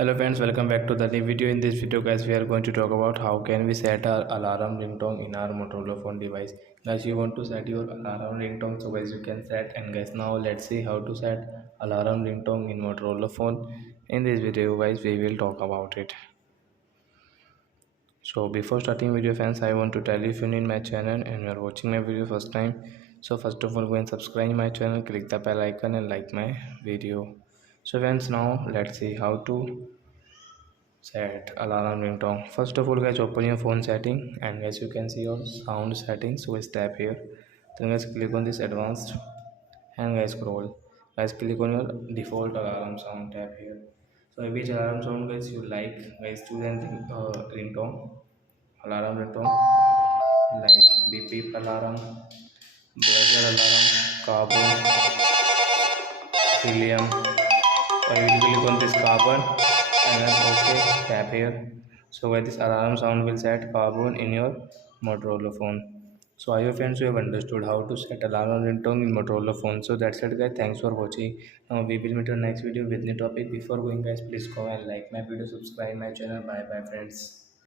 Hello friends, welcome back to the new video. In this video guys, we are going to talk about how can we set our alarm ringtone in our Motorola phone device. Guys, you want to set your alarm ringtone, so guys you can set. And guys, now let's see how to set alarm ringtone in Motorola phone. In this video guys, we will talk about it. So before starting video friends, I want to tell you, if you need my channel and you are watching my video first time, so first of all go and subscribe my channel, click the bell icon and like my video. So friends, now let's see how to set alarm ringtone. First of all guys, open your phone setting and guys you can see your sound settings. So guys tap here, then guys click on this advanced and guys scroll. Guys click on your default alarm sound, tap here. So which alarm sound guys you like, guys choose anything. Ringtone, alarm ringtone like beep beep alarm, buzzer alarm, carbon, helium. So I will click on this carbon and then okay, tap here. So where this alarm sound will set carbon in your Motorola phone. So I hope friends you have understood how to set alarm ringtone in Motorola phone. So that's it guys, thanks for watching. Now we will meet on next video with new topic. Before going guys, please go and like my video, subscribe my channel. Bye bye friends.